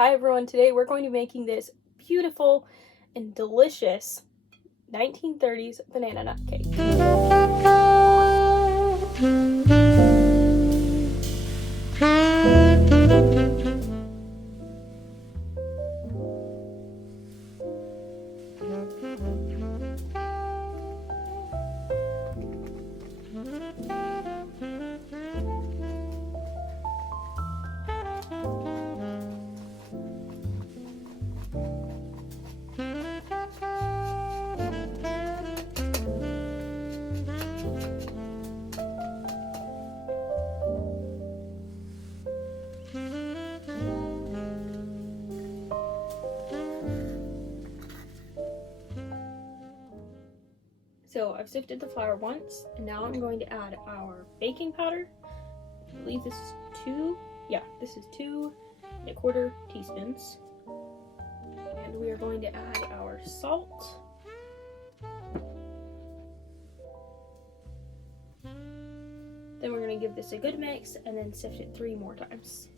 Hi everyone, today we're going to be making this beautiful and delicious 1930s banana nut cake. So I've sifted the flour once, and now I'm going to add our baking powder. I believe this is this is 2¼ teaspoons. And we are going to add our salt. Then we're going to give this a good mix and then sift it 3 more times.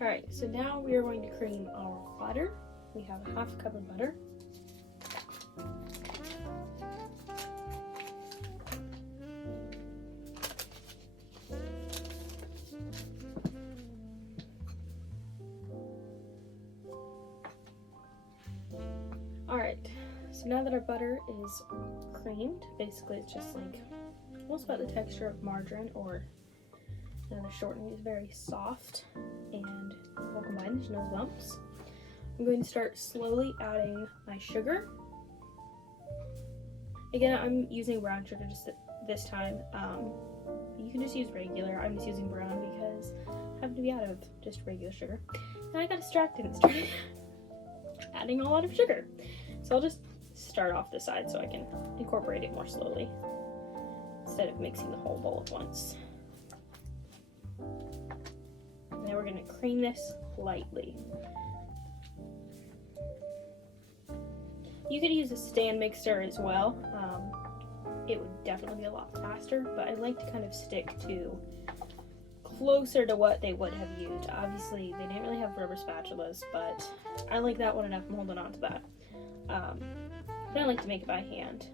Alright, so now we are going to cream our butter. We have a 1/2 cup of butter. Alright, so now that our butter is creamed, basically it's just like almost about the texture of margarine, or the shortening is very soft and well combined, there's no lumps. I'm going to start slowly adding my sugar. Again, I'm using brown sugar just this time. You can just use regular. I'm just using brown because I happen to be out of just regular sugar. And I got distracted and started adding a lot of sugar. So I'll just start off the side so I can incorporate it more slowly instead of mixing the whole bowl at once. And then we're going to cream this lightly. You could use a stand mixer as well. It would definitely be a lot faster, but I like to kind of stick to closer to what they would have used. Obviously, they didn't really have rubber spatulas, but I like that one enough. I'm holding on to that. But I like to make it by hand,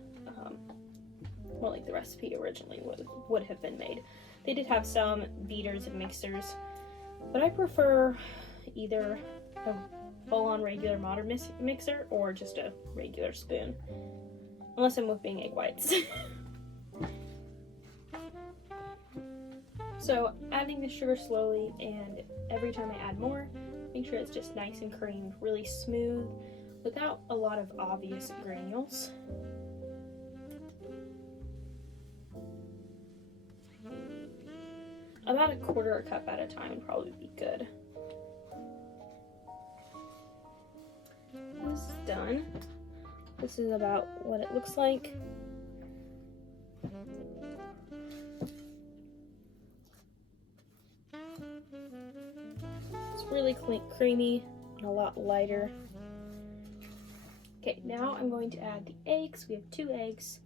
more like the recipe originally would have been made. They did have some beaters and mixers, but I prefer either a full-on regular modern mixer or just a regular spoon, unless I'm whipping egg whites. So adding the sugar slowly, and every time I add more, make sure it's just nice and creamed, really smooth, without a lot of obvious granules. About 1/4 cup at a time would probably be good. This is done. This is about what it looks like. It's really creamy and a lot lighter. Okay, now I'm going to add the eggs. We have 2 eggs.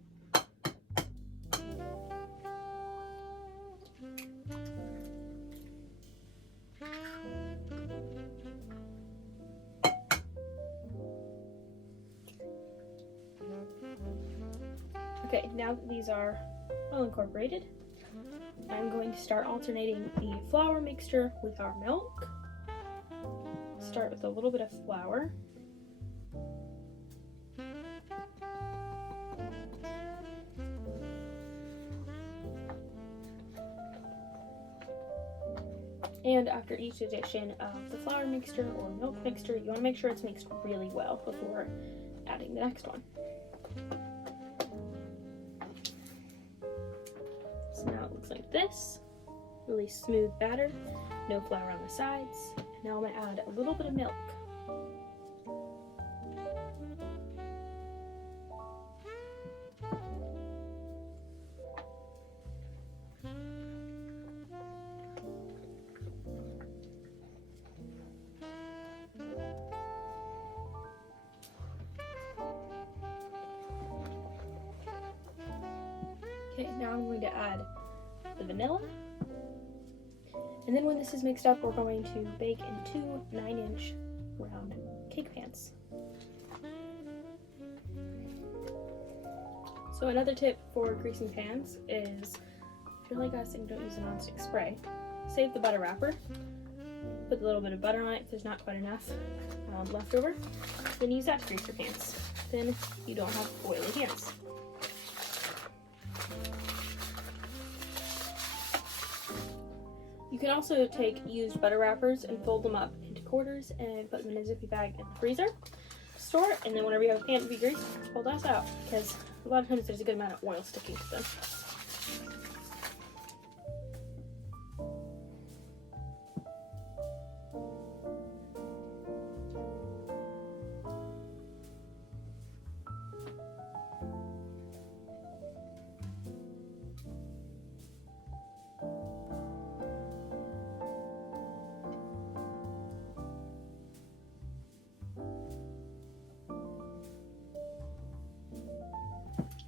Okay, now that these are all incorporated, I'm going to start alternating the flour mixture with our milk. Start with a little bit of flour. And after each addition of the flour mixture or milk mixture, you want to make sure it's mixed really well before adding the next one. So now it looks like this. Really smooth batter, no flour on the sides. And now I'm going to add a little bit of milk. now I'm going to add the vanilla. And then when this is mixed up, we're going to bake in 2 9-inch round cake pans. So another tip for greasing pans is, if you're like us and don't use a nonstick spray, save the butter wrapper, put a little bit of butter on it if there's not quite enough left over, then use that to grease your pans. Then you don't have oily hands. You can also take used butter wrappers and fold them up into quarters and put them in a zippy bag in the freezer. Store it, and then whenever you have a pan to be greased, pull those out, because a lot of times there's a good amount of oil sticking to them.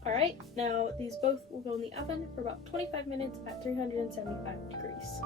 Alright, now these both will go in the oven for about 25 minutes at 375 degrees.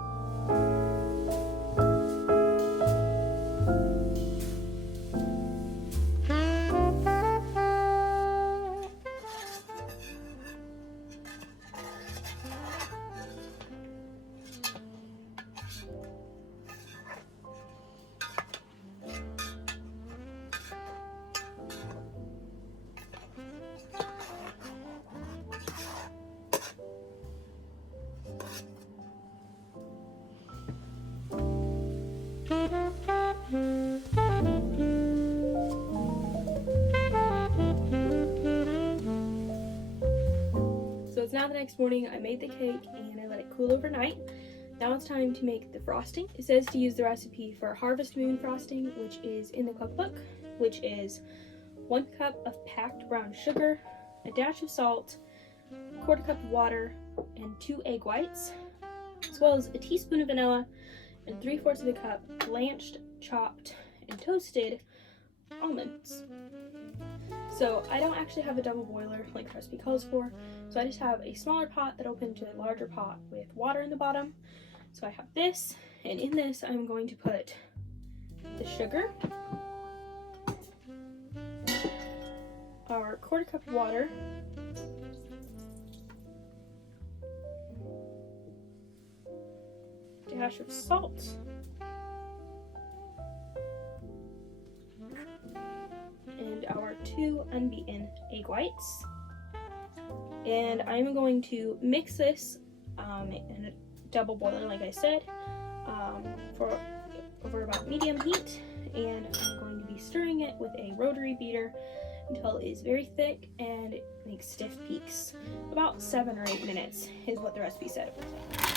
So it's now the next morning. I made the cake and I let it cool overnight. Now it's time to make the frosting. It says to use the recipe for Harvest Moon frosting, which is in the cookbook, which is 1 cup of packed brown sugar, a dash of salt, 1/4 cup of water, and 2 egg whites, as well as a teaspoon of vanilla and 3/4 of a cup blanched, chopped, and toasted almonds. So I don't actually have a double boiler like the recipe calls for, so I just have a smaller pot that opened to a larger pot with water in the bottom. So I have this, and in this I'm going to put the sugar, our 1/4 cup of water, dash of salt, and our 2 unbeaten egg whites. And I'm going to mix this in a double boiler, like I said, for over about medium heat, and I'm going to be stirring it with a rotary beater until it is very thick and it makes stiff peaks. About 7 or 8 minutes is what the recipe said it would take.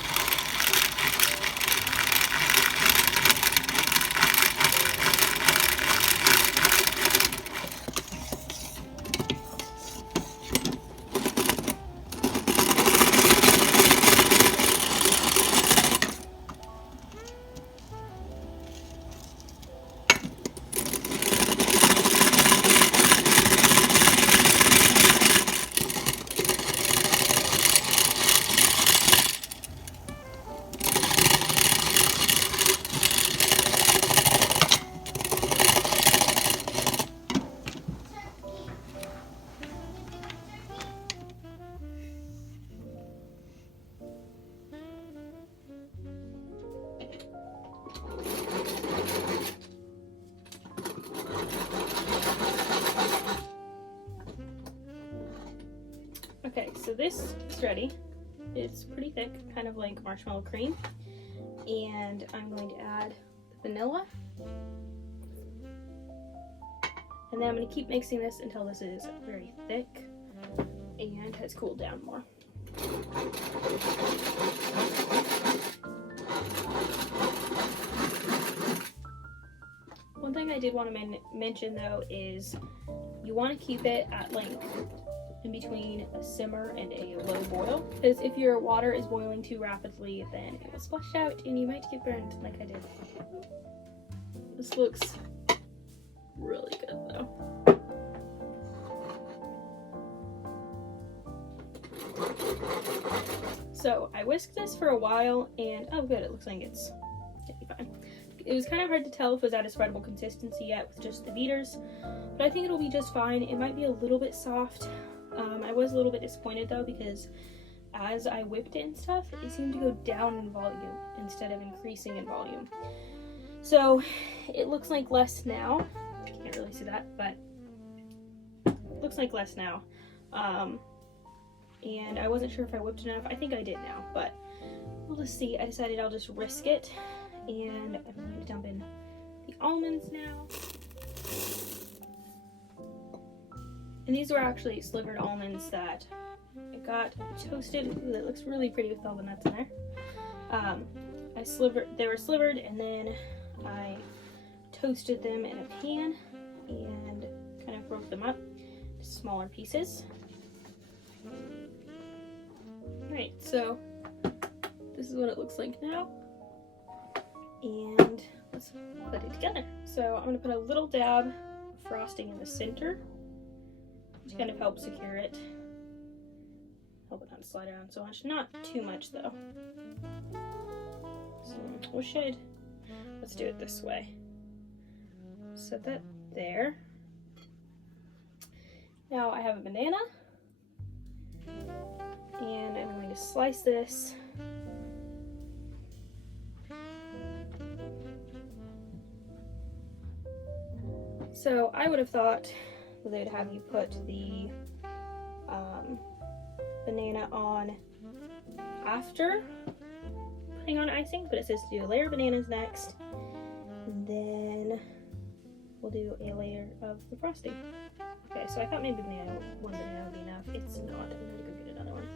Okay, so this is ready. It's pretty thick, kind of like marshmallow cream. And I'm going to add the vanilla. And then I'm going to keep mixing this until this is very thick and has cooled down more. One thing I did want to mention though is you want to keep it at length in between a simmer and a low boil, because if your water is boiling too rapidly, then it will splash out and you might get burned like I did. This looks really good though. So I whisked this for a while, and oh good, it looks like it's gonna be fine. It was kind of hard to tell if it was at a spreadable consistency yet with just the beaters, but I think it'll be just fine. It might be a little bit soft. I was a little bit disappointed though, because as I whipped it and stuff, it seemed to go down in volume instead of increasing in volume. So it looks like less now. Can't really see that, but it looks like less now. And I wasn't sure if I whipped enough. I think I did now, but we'll just see. I decided I'll just risk it, and I'm going to dump in the almonds now. And these were actually slivered almonds that I got toasted. Ooh, that looks really pretty with all the nuts in there. They were slivered, and then I toasted them in a pan and kind of broke them up to smaller pieces. Alright, so this is what it looks like now, and let's put it together. So I'm going to put a little dab of frosting in the center to kind of help secure it, help it not slide around so much. Not too much though. So let's do it this way. Set that there. Now I have a banana, and I'm going to slice this. So I would have thought they would have you put the banana on after putting on icing, but it says to do a layer of bananas next, and then we'll do a layer of the frosting. Okay, so I thought maybe one banana would be enough. It's not. I'm going to go get another one.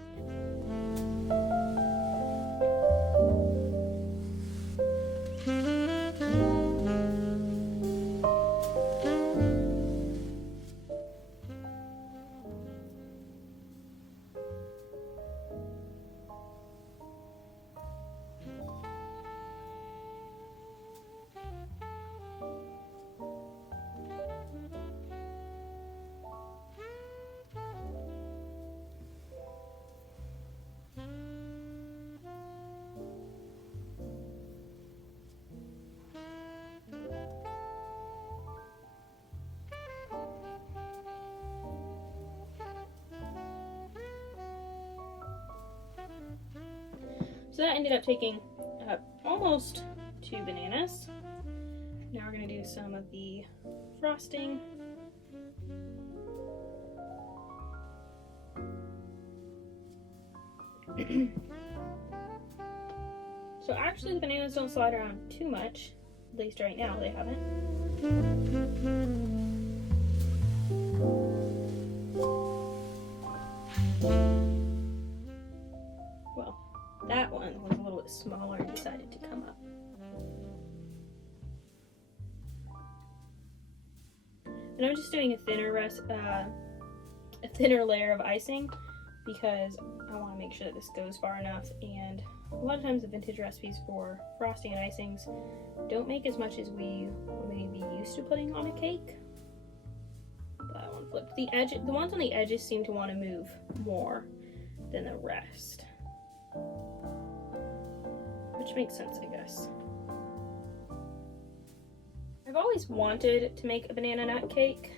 So that ended up taking almost 2 bananas. Now we're going to do some of the frosting. So actually the bananas don't slide around too much, at least right now they haven't. Well, that one was a little bit smaller and decided to come up. And I'm just doing a thinner layer of icing because I want to make sure that this goes far enough. And a lot of times the vintage recipes for frosting and icings don't make as much as we may be used to putting on a cake. That one flipped. The ones on the edges seem to want to move more than the rest, which makes sense, I guess. I've always wanted to make a banana nut cake.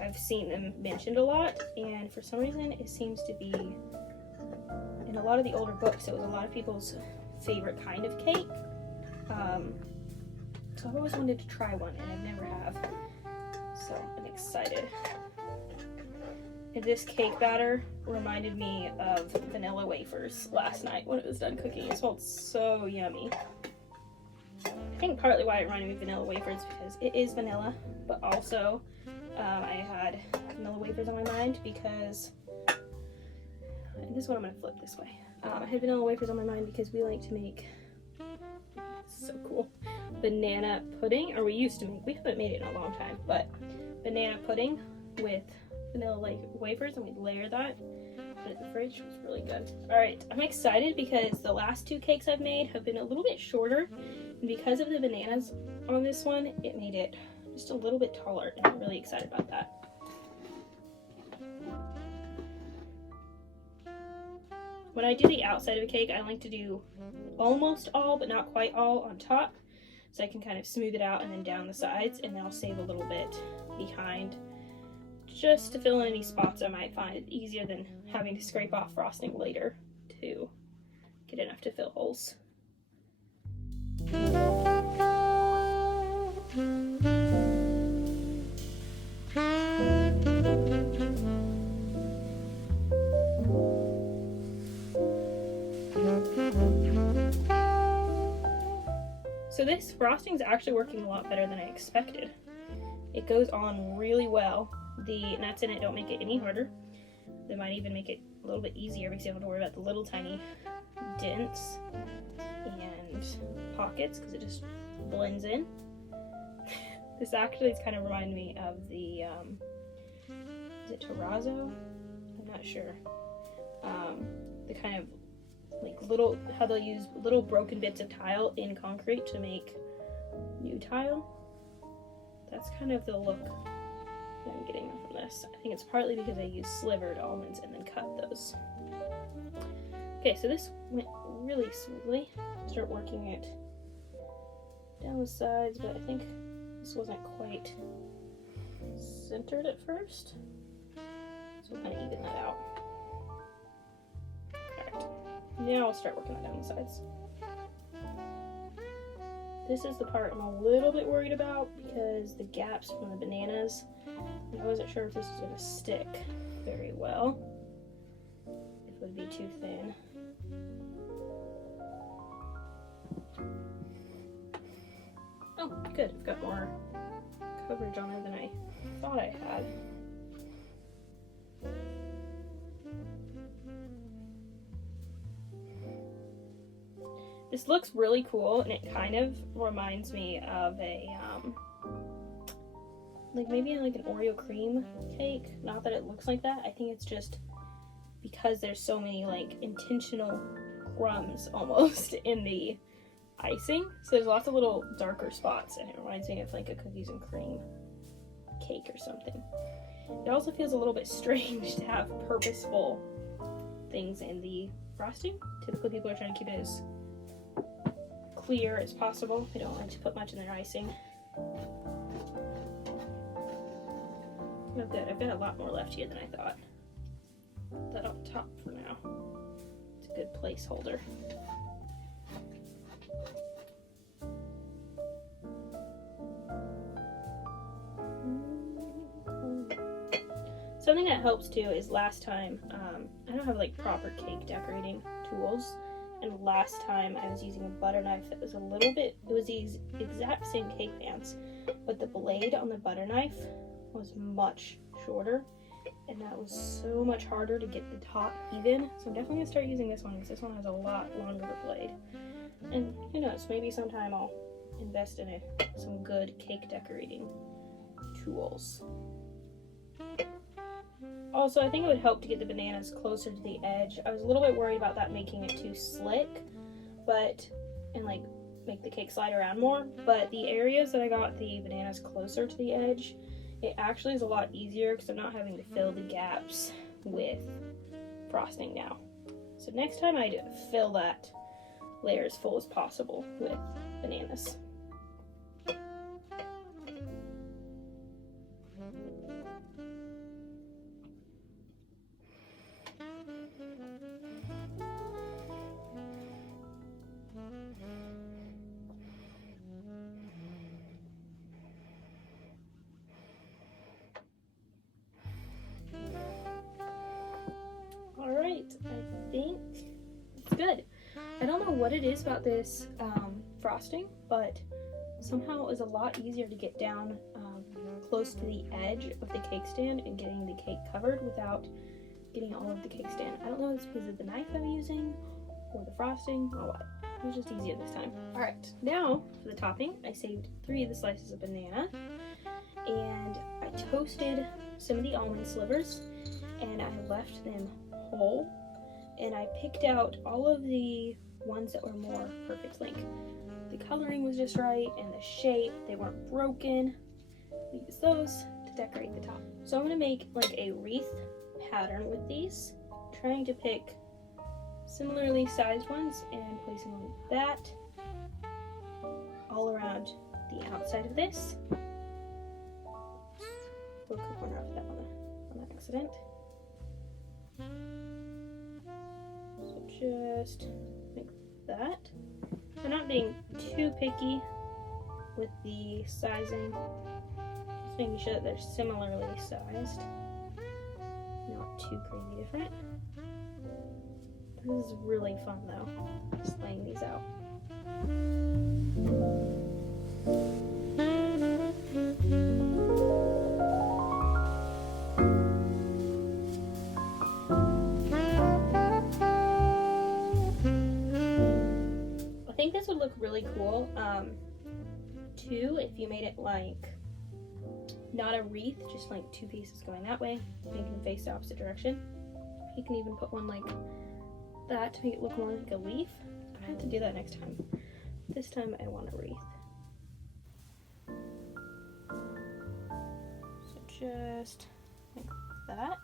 I've seen them mentioned a lot, and for some reason it seems to be, in a lot of the older books, it was a lot of people's favorite kind of cake. So I've always wanted to try one, and I never have. So I'm excited. And this cake batter reminded me of vanilla wafers last night when it was done cooking. It smelled so yummy. I think partly why it reminded me of vanilla wafers because it is vanilla, but also I had vanilla wafers on my mind because, and this one I'm going to flip this way. I had vanilla wafers on my mind because we like to make, so cool, banana pudding, or we used to make, we haven't made it in a long time, but banana pudding with vanilla wafers, and we'd layer that, put it in the fridge. It was really good. Alright, I'm excited because the last 2 cakes I've made have been a little bit shorter, and because of the bananas on this one, it made it just a little bit taller, and I'm really excited about that. when I do the outside of a cake, I like to do almost all, but not quite all, on top, so I can kind of smooth it out and then down the sides, and then I'll save a little bit behind just to fill in any spots I might find. It easier than having to scrape off frosting later to get enough to fill holes. So this frosting is actually working a lot better than I expected. It goes on really well. The nuts in it don't make it any harder. They might even make it a little bit easier because you don't have to worry about the little tiny dents and pockets because it just blends in. This actually is kind of reminding me of the, is it terrazzo? I'm not sure. The kind of like little, how they'll use little broken bits of tile in concrete to make new tile. That's kind of the look that I'm getting from this. I think it's partly because I used slivered almonds and then cut those. Okay, so this went really smoothly. Start working it down the sides, but I think this wasn't quite centered at first. So we'll kind of even that out. Alright, now I'll start working it down the sides. This is the part I'm a little bit worried about because the gaps from the bananas, I wasn't sure if this was going to stick very well. If it would be too thin. Oh, good. I've got more coverage on it than I thought I had. This looks really cool, and it kind of reminds me of a, like maybe like an Oreo cream cake. Not that it looks like that. I think it's just because there's so many like intentional crumbs almost in the icing. So there's lots of little darker spots, and it reminds me of like a cookies and cream cake or something. It also feels a little bit strange to have purposeful things in the frosting. Typically people are trying to keep it as clear as possible. They don't like to put much in their icing. Oh good, I've got a lot more left here than I thought. Put that on top for now. It's a good placeholder. Something that helps too is last time, I don't have like proper cake decorating tools, and last time I was using a butter knife that was a little bit, it was these exact same cake pans, but the blade on the butter knife was much shorter, and that was so much harder to get the top even. So I'm definitely gonna start using this one because this one has a lot longer blade. And who knows, maybe sometime I'll invest in some good cake decorating tools. Also, I think it would help to get the bananas closer to the edge. I was a little bit worried about that making it too slick, and like make the cake slide around more, but the areas that I got the bananas closer to the edge, it actually is a lot easier because I'm not having to fill the gaps with frosting now. So next time I fill that layer as full as possible with bananas. Alright, I think it's good. I don't know what it is about this frosting, but somehow it was a lot easier to get down close to the edge of the cake stand and getting the cake covered without getting all of the cake stand. I don't know if it's because of the knife I'm using or the frosting or what. It was just easier this time. Alright, now for the topping, I saved 3 of the slices of banana, and I toasted some of the almond slivers, and I left them whole, and I picked out all of the ones that were more perfect. Like the coloring was just right, and the shape, they weren't broken. We use those to decorate the top. So I'm going to make like a wreath pattern with these, trying to pick similarly sized ones and place them like that all around the outside of this. Broke a corner off that one on accident. So just like that. I'm not being too picky with the sizing, just making sure that they're similarly sized, not too crazy different. This is really fun though, just laying these out. I think this would look really cool too if you made it like not a wreath, just like two pieces going that way, making them face the opposite direction. You can even put one like that to make it look more like a leaf. I have to do that next time. This time I want a wreath. So just like that.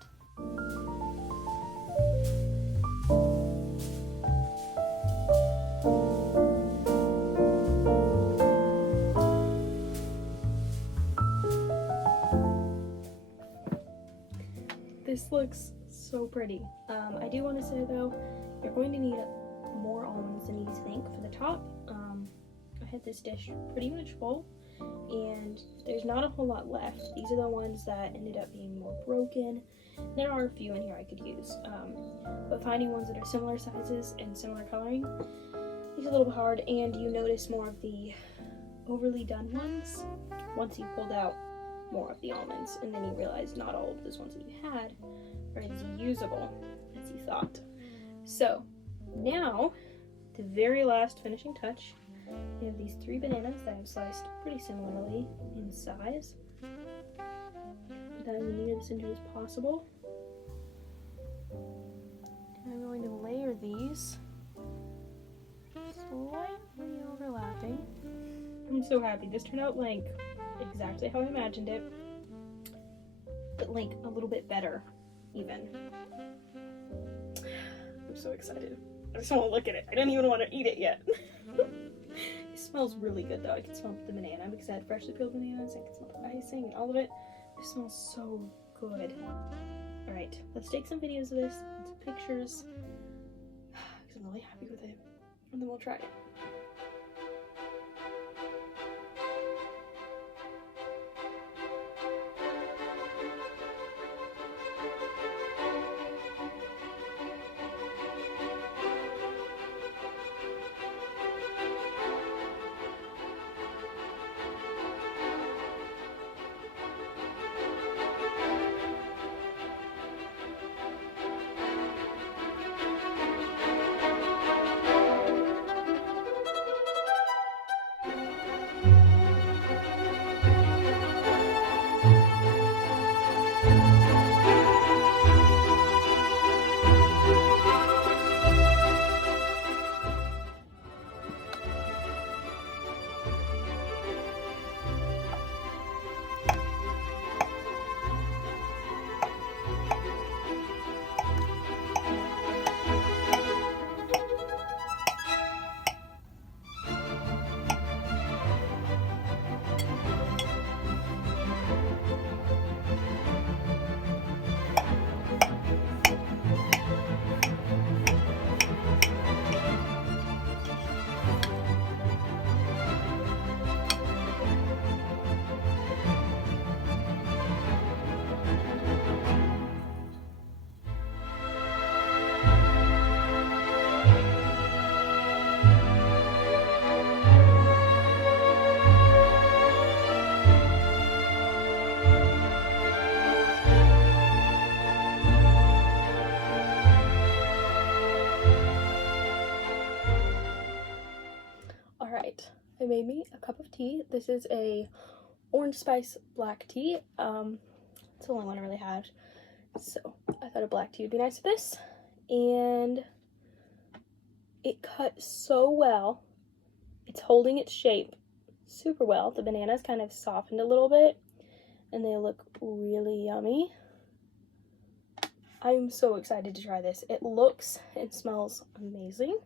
This looks so pretty. I do want to say though, you're going to need more almonds than you think for the top. I had this dish pretty much full and there's not a whole lot left. These are the ones that ended up being more broken. There are a few in here I could use, but finding ones that are similar sizes and similar coloring is a little bit hard, and you notice more of the overly done ones once you pulled out more of the almonds, and then you realize not all of those ones that you had are as usable as you thought. So now, the very last finishing touch, we have these 3 bananas that I've sliced pretty similarly in size. Put that in the neatest center as possible. And I'm going to layer these slightly overlapping. I'm so happy. This turned out like exactly how I imagined it, but like a little bit better even. I'm so excited. I just want to look at it. I don't even want to eat it yet. It smells really good though. I can smell the banana because I had freshly peeled bananas. I can smell the icing and all of it. It smells so good. Alright, let's take some videos of this and some pictures because I'm really happy with it. And then we'll try it. I made me a cup of tea. This is a orange spice black tea. It's the only one I really had, so I thought a black tea would be nice with this. And it cut so well. It's holding its shape super well. The bananas kind of softened a little bit and they look really yummy. I'm so excited to try this. It looks and smells amazing.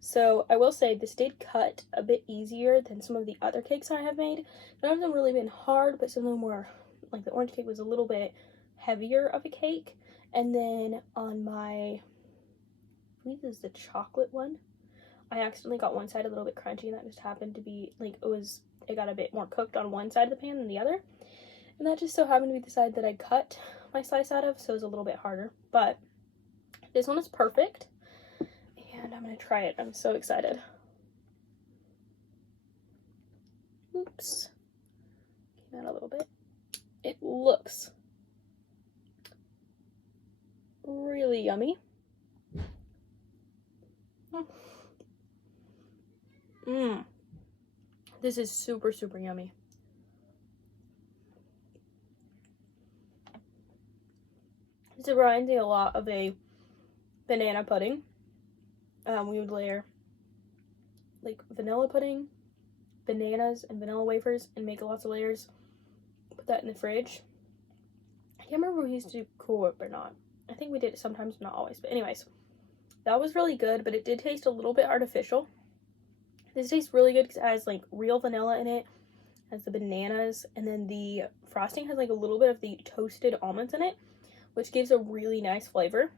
So I will say this did cut a bit easier than some of the other cakes I have made. None of them really been hard, but some of them were, like the orange cake was a little bit heavier of a cake. And then on my, I believe this is the chocolate one, I accidentally got one side a little bit crunchy, and that just happened to be, like, it got a bit more cooked on one side of the pan than the other. And that just so happened to be the side that I cut my slice out of, so it was a little bit harder. But this one is perfect, and I'm going to try it. I'm so excited. Oops. Came out a little bit. It looks really yummy. This is super, super yummy. This reminds me a lot of a banana pudding. We would layer like vanilla pudding, bananas, and vanilla wafers and make lots of layers. Put that in the fridge. I can't remember if we used to do Cool Whip or not. I think we did it sometimes, but not always. But anyways, that was really good, but it did taste a little bit artificial. This tastes really good because it has like real vanilla in it, has the bananas, and then the frosting has like a little bit of the toasted almonds in it, which gives a really nice flavor.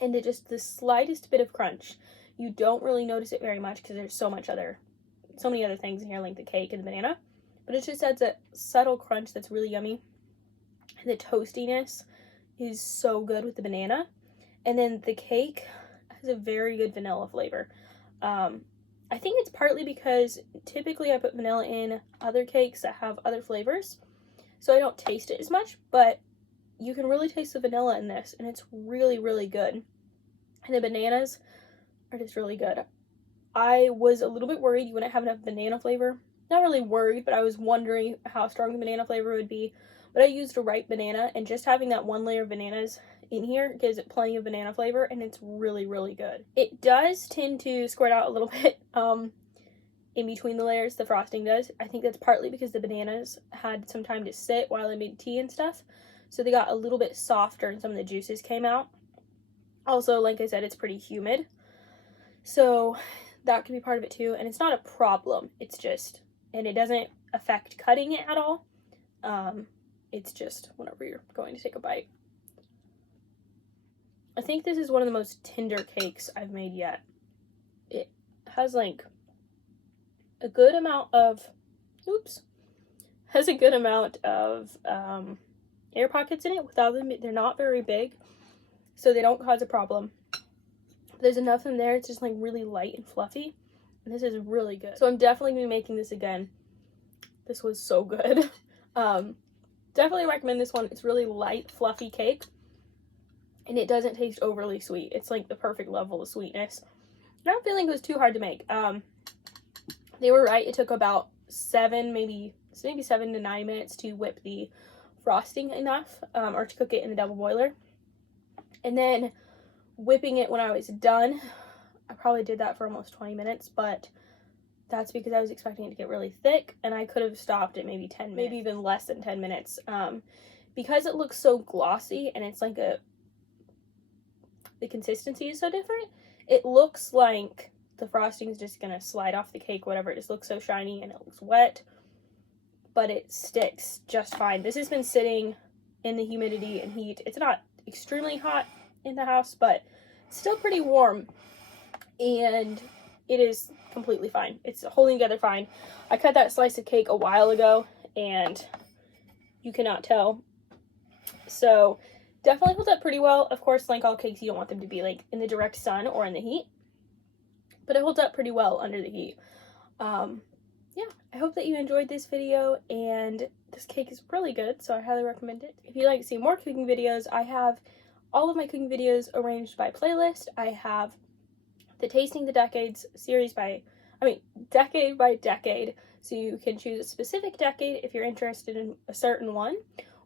And it just, the slightest bit of crunch. You don't really notice it very much because there's so many other things in here, like the cake and the banana. But it just adds a subtle crunch that's really yummy. And the toastiness is so good with the banana. And then the cake has a very good vanilla flavor. I think it's partly because typically I put vanilla in other cakes that have other flavors, so I don't taste it as much, but you can really taste the vanilla in this, and it's really, really good. And the bananas are just really good. I was a little bit worried you wouldn't have enough banana flavor. Not really worried, but I was wondering how strong the banana flavor would be. But I used a ripe banana, and just having that one layer of bananas in here gives it plenty of banana flavor, and it's really, really good. It does tend to squirt out a little bit in between the layers, the frosting does. I think that's partly because the bananas had some time to sit while I made tea and stuff, so they got a little bit softer and some of the juices came out. Also, like I said, it's pretty humid, so that could be part of it too, and it's not a problem. It's just, and it doesn't affect cutting it at all. It's just whenever you're going to take a bite. I think this is one of the most tender cakes I've made yet. It has like a good amount of, air pockets in it. Without them, they're not very big, so they don't cause a problem. There's enough in there, it's just like really light and fluffy, and this is really good. So I'm definitely going to be making this again. This was so good. Definitely recommend this one. It's really light, fluffy cake, and it doesn't taste overly sweet. It's like the perfect level of sweetness. I don't feel like it was too hard to make. They were right. It took about 7 to 9 minutes to whip the frosting enough, or to cook it in the double boiler. And then whipping it when I was done, I probably did that for almost 20 minutes, but that's because I was expecting it to get really thick, and I could have stopped at maybe 10 minutes, maybe even less than 10 minutes. Because it looks so glossy, and it's like the consistency is so different, it looks like the frosting is just gonna slide off the cake, whatever. It just looks so shiny, and it looks wet, but it sticks just fine. This has been sitting in the humidity and heat. It's not extremely hot in the house, but still pretty warm, and it is completely fine. It's holding together fine. I cut that slice of cake a while ago, and you cannot tell. So definitely holds up pretty well. Of course, like all cakes, you don't want them to be like in the direct sun or in the heat, but it holds up pretty well under the heat. Yeah, I hope that you enjoyed this video, and this cake is really good, so I highly recommend it. If you'd like to see more cooking videos, I have all of my cooking videos arranged by playlist. I have the Tasting the Decades series decade by decade, so you can choose a specific decade if you're interested in a certain one,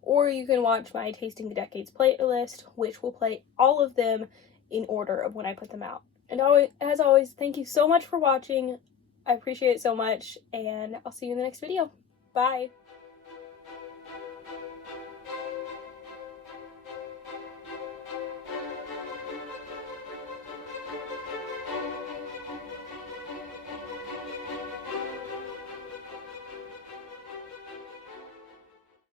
or you can watch my Tasting the Decades playlist, which will play all of them in order of when I put them out. And as always, thank you so much for watching. I appreciate it so much, and I'll see you in the next video. Bye!